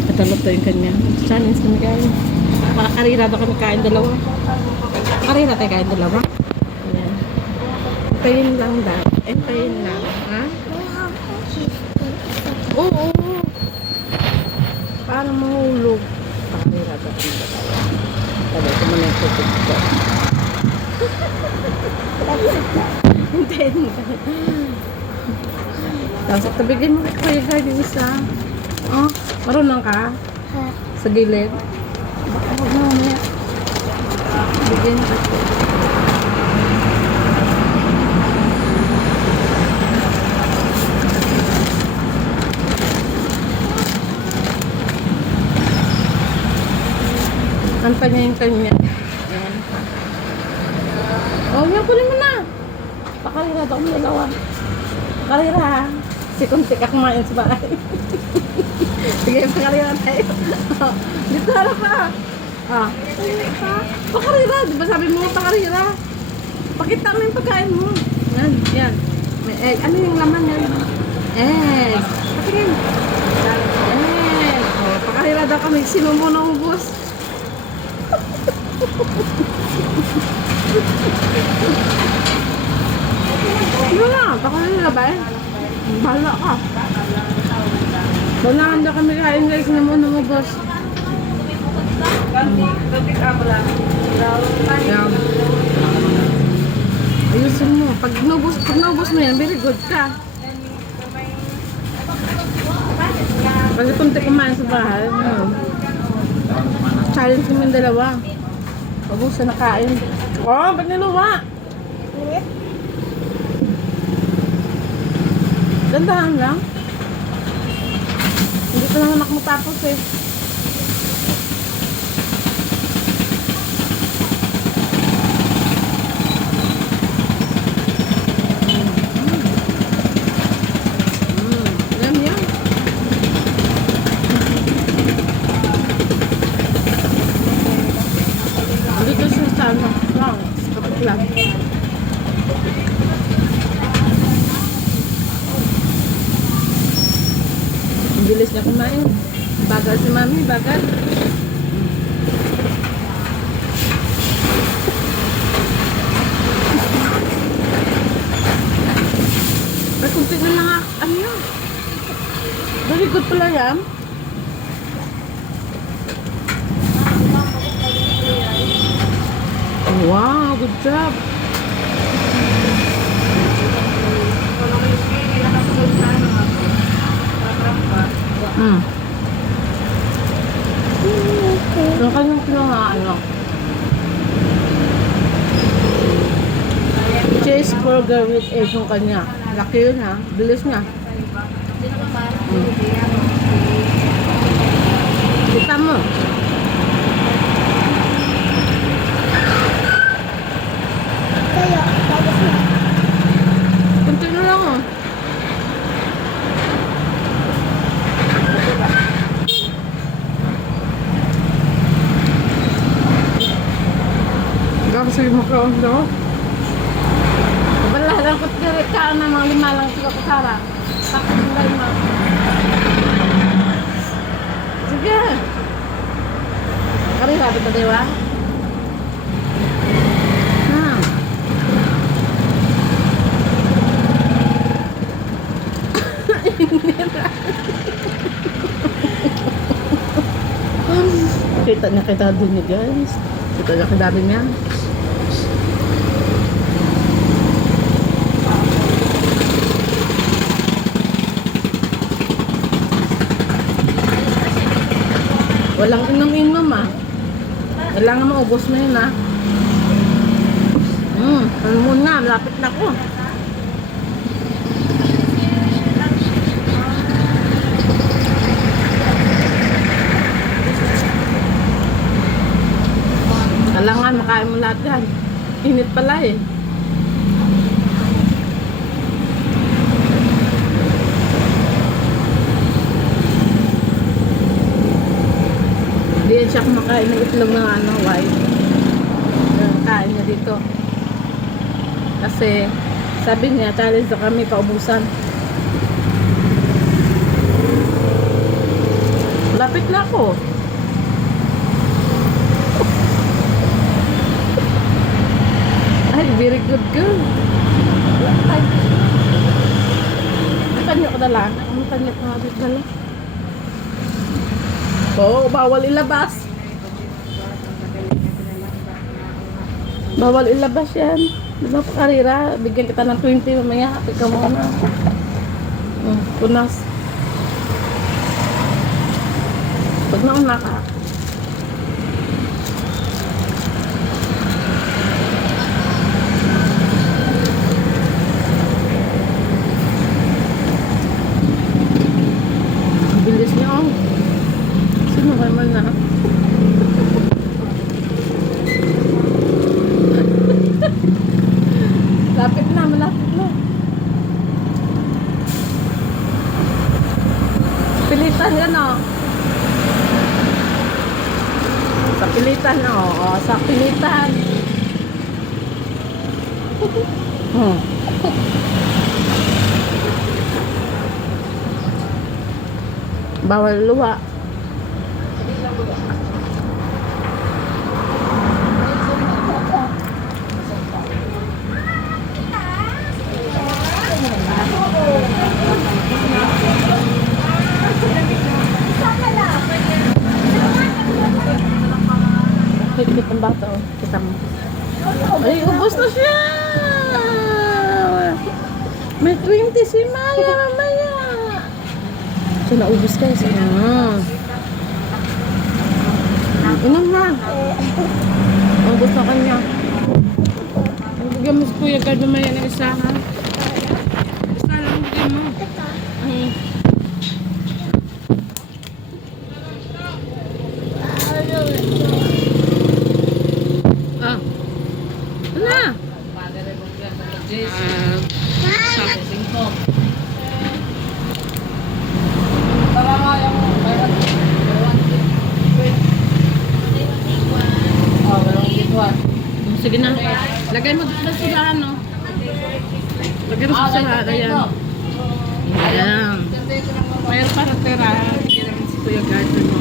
Hindi pa talot yung kanya. Challenge kami kain. Makakarira daw kami kain dalawa. Karira tayo kain dalawa. Ayan. Antayin lang daw. Antayin lang. Ha? Oo. Para mahulog. Pakarira daw kami dalawa. Tabi ko muna yung tutok ko. Antayin mo. Tapos tabigin mo kaya kayo isa. Oh, marunong ka? Sa gilid? Baka huwag na mamaya. Bigyan ko. Anta niya yung kanya. Ayan. Oh, yan, kunin mo na. Pakarira daw ang dalawa. Pakarira ha. Si Kunti ka kumain sa bahay. Sige, pakarira tayo. Oh, dito harap pa. Ah. Pakarira. Di ba sabi mo pakarira? Pakita mo yung pagkain mo. Yan, yan. May egg. Ano yung laman yan? Egg. Patingin. Egg. Oh, pakarira daw kami. Sino mo na ubos? Ano na? Pakarira ba eh? Bahala ka. Banahan daw kami kain guys na mo boss. Yan. Ayusin mo. Pag naubos mo yan, very good ka. Kasi kung kumain sa bahay, challenge kami yung dalawa. Pag-usa na kain. Oh, ba't niluwa? Dandahan lang. Hindi ko lang anak mo tapos eh. Yum, yum. Dito siya sa ano. Wow, kapit lang. Bilis niya kumain. Bagal si mami, bagal. Ay, kunti na lang ano yun. Very good pala yan. Wow, good job. Yung kanyang ano cheeseburger with egg yung kanya. Laki yun ha. Bilis niya. Kita mo. Kunti na lang oh. Kasi makaon daw. Wala lang ko ka na mga 5 lang siguro kasara. Tapos hindi mo. Sige. Kari sabi ka dewa? Kita na kita din niya guys. Kita na kita din niya. Walang inom-inom ah. Kailangan maubos na yun ah. Ano muna, lapit na ko. Kailangan makain mo lahat yan. Init pala eh. Hindi siya kumakain ng itlog ng ano, white. Kain niya dito. Kasi, sabi niya, challenge na kami paubusan. Lapit malapit na ako. Ay, very good girl. Ay. Ang tanyo ko dala. Ang tanyo ko dala. Oo, bawal ilabas. Bawal ilabas yan. Diba pa karira? Bigyan kita ng 20 mamaya. Kapit ka muna. Punas. Pag nauna ka. Bilis niya oh. Sino kayo man na? Malapit na, malapit na. Pilitan yan oh. Sa pilitan oh. Oh, sa pilitan. Bawal luwa. Higit ang bata oh. Kita mo. Ay, ubos na siya. May 20 si Maya mamaya. So, naubos kayo sa inom na. Ubos na kanya. Bigyan mo si Kuya Gard mamaya ng isa ha. Isa lang bigyan mo. Na. Sige na. Lagay mo dito sa sila no. Lagay mo sa sila. Ayan. Ayan. Mayroon para tira. Bigyan namin si Kuya Gard.